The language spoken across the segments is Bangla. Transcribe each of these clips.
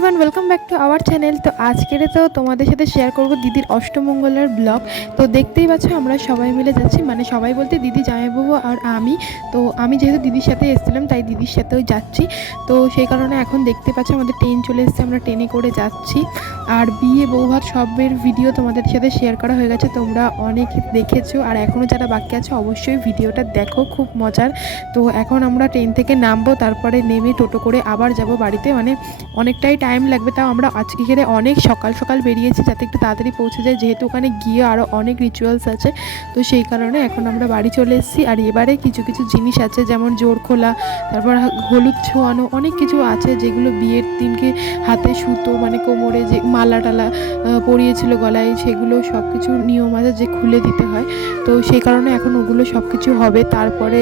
Everyone, welcome back to our channel. তো আজকের তো তোমাদের সাথে শেয়ার করব দিদির অষ্টমঙ্গলার ব্লগ। তো দেখতেই পাচ্ছ আমরা সবাই মিলে যাচ্ছি, মানে সবাই বলতে দিদি, জামাইবাবু আর আমি। তো আমি যেহেতু দিদির সাথে এসেছিলাম তাই দিদির সাথেও যাচ্ছি। তো সেই কারণে এখন দেখতে পাচ্ছ আমাদের ট্রেন চলে এসেছে, আমরা ট্রেনে করে যাচ্ছি। আর বিয়ে বৌভাত সবের ভিডিও তোমাদের সাথে শেয়ার করা হয়ে গেছে, তোমরা অনেক দেখেছো। আর এখনও যারা বাকি আছে অবশ্যই ভিডিওটা দেখো, খুব মজার। তো এখন আমরা ট্রেন থেকে নামবো, তারপরে নেমে টোটো করে আবার যাব বাড়িতে। মানে অনেকটাই টাইম লাগবে, তাও আমরা আজকে এখানে অনেক সকাল সকাল বেরিয়েছি যাতে একটু তাড়াতাড়ি পৌঁছে যায়, যেহেতু ওখানে গিয়ে আরও অনেক রিচুয়ালস আছে। তো সেই কারণে এখন আমরা বাড়ি চলে এসেছি। আর এবারে কিছু কিছু জিনিস আছে, যেমন জোর খোলা, তারপর হলুদ ছোঁয়ানো, অনেক কিছু আছে যেগুলো বিয়ের দিনকে হাতে সুতো, মানে কোমরে যে মালা টালা পরিয়েছিল গলায়, সেগুলো সব কিছু নিয়ম আছে যে খুলে দিতে হয়। তো সেই কারণে এখন ওগুলো সব কিছু হবে। তারপরে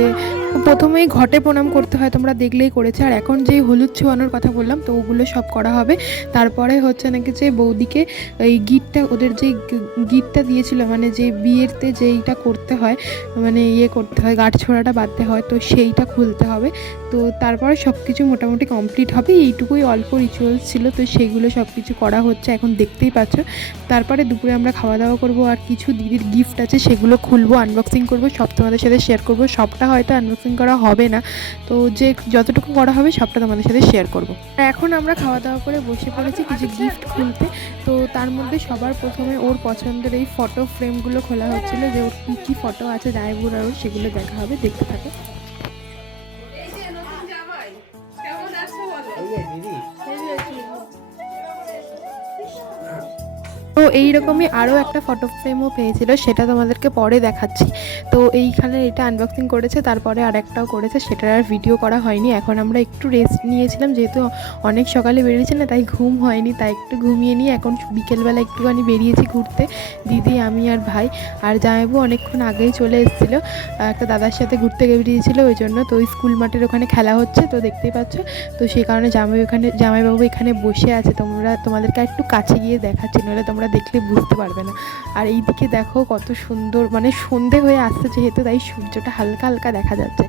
প্রথমেই ঘটে প্রণাম করতে হয়, তোমরা দেখলেই করেছে। আর এখন যেই হলুদ ছোঁয়ানোর কথা বললাম, তো ওগুলো সব করা হবে। তারপরে হচ্ছে নাকি যে বৌদিকে এই গিফটটা, ওদের যেই গিফটটা দিয়েছিল, মানে যে বিয়েতে যেইটা করতে হয়, মানে করতে হয়, গাঁটছড়াটা বাঁধতে হয়, তো সেইটা খুলতে হবে। তো তারপরে সব কিছু মোটামুটি কমপ্লিট হবে। এইটুকুই অল্প রিচুয়ালস ছিল, তো সেইগুলো সব কিছু করা হচ্ছে, এখন দেখতেই পাচ্ছ। তারপরে দুপুরে আমরা খাওয়া দাওয়া করবো, আর কিছু দিদির গিফট আছে সেগুলো খুলবো, আনবক্সিং করবো, সব তোমাদের সাথে শেয়ার করবো। সবটা হয়তো আনবক্সিং করা হবে না, তো যে যতটুকু করা হবে সবটা তোমাদের সাথে শেয়ার করবো। এখন আমরা খাওয়া দাওয়া করে বসে পড়েছি কিছু গিফট খুলতে। তো তার মধ্যে সবার প্রথমে ওর পছন্দের এই ফটো ফ্রেমগুলো খোলা হচ্ছিলো, যে ওর কী কী ফটো আছে জামাইবাবুর, আর সেগুলো দেখা হবে, দেখতে থাকে। তো এইরকমই আরও একটা ফটো ফ্রেমও পেয়েছিল, সেটা তোমাদেরকে পরে দেখাচ্ছি। তো এইখানে এটা আনবক্সিং করেছে, তারপরে আরেকটাও করেছে, সেটার আর ভিডিও করা হয়নি। এখন আমরা একটু রেস্ট নিয়েছিলাম, যেহেতু অনেক সকালে বেরিয়েছি না, তাই ঘুম হয়নি, তাই একটু ঘুমিয়ে নিয়ে এখন বিকেলবেলা একটুখানি বেরিয়েছি ঘুরতে, দিদি, আমি আর ভাই। আর জামাইবাবু অনেকক্ষণ আগেই চলে এসেছিলো, একটা দাদার সাথে ঘুরতে বেরিয়েছিল, ওই জন্য। তো ওই স্কুল মাঠের ওখানে খেলা হচ্ছে, তো দেখতেই পাচ্ছ। তো সেই কারণে জামাইবাবু এখানে বসে আছে। তোমাদেরকে একটু কাছে গিয়ে দেখাচ্ছি, নইলে তোমরা দেখলে বুঝতে পারবে না। আর এই দিকে দেখো কত সুন্দর, মানে সন্ধে হয়ে আসছে যেহেতু, তাই সূর্যটা হালকা হালকা দেখা যাচ্ছে।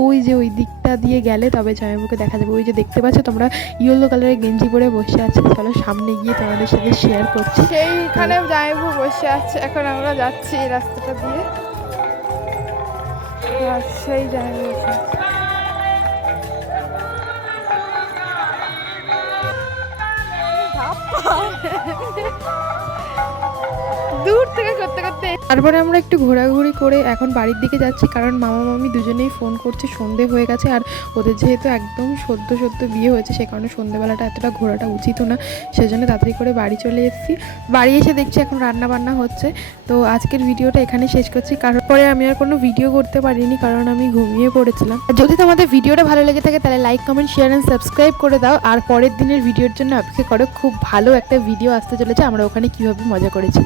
ওই যে ওই দিকটা দিয়ে গেলে তবে জামাইবাবুকে দেখা যাবে। ওই যে দেখতে পাচ্ছ তোমরা, ইয়েলো কালারের গেঞ্জি পরে বসে আছে। চলো সামনে গিয়ে তোমাদের সাথে শেয়ার করছি। সেইখানে জামাইবাবু বসে আছে, এখন আমরা যাচ্ছি এই রাস্তাটা দিয়ে। সেই জামাইবাবু দূর থেকে করতে করতে তারপরে আমরা একটু ঘোরাঘুরি করে এখন বাড়ির দিকে যাচ্ছি, কারণ মামা মামি দুজনেই ফোন করছে, সন্ধে হয়ে গেছে। আর ওদের যেহেতু একদম সদ্য বিয়ে হয়েছে, সে কারণে সন্ধেবেলাটা এতটা ঘোরাটা উচিত না, সেজন্য তাড়াতাড়ি করে বাড়ি চলে এসেছি। বাড়ি এসে দেখছি এখন রান্না বান্না হচ্ছে। তো আজকের ভিডিওটা এখানে শেষ করছি, কারণ পরে আমি আর কোনো ভিডিও করতে পারিনি, কারণ আমি ঘুমিয়ে পড়েছিলাম। যদি তোমাদের ভিডিওটা ভালো লেগে থাকে তাহলে like, comment, share and subscribe করে দাও। আর পরের দিনের ভিডিওর জন্য অপেক্ষা করো, খুব ভালো একটা ভিডিও আসতে চলেছে, আমরা ওখানে কীভাবে মজা করেছি।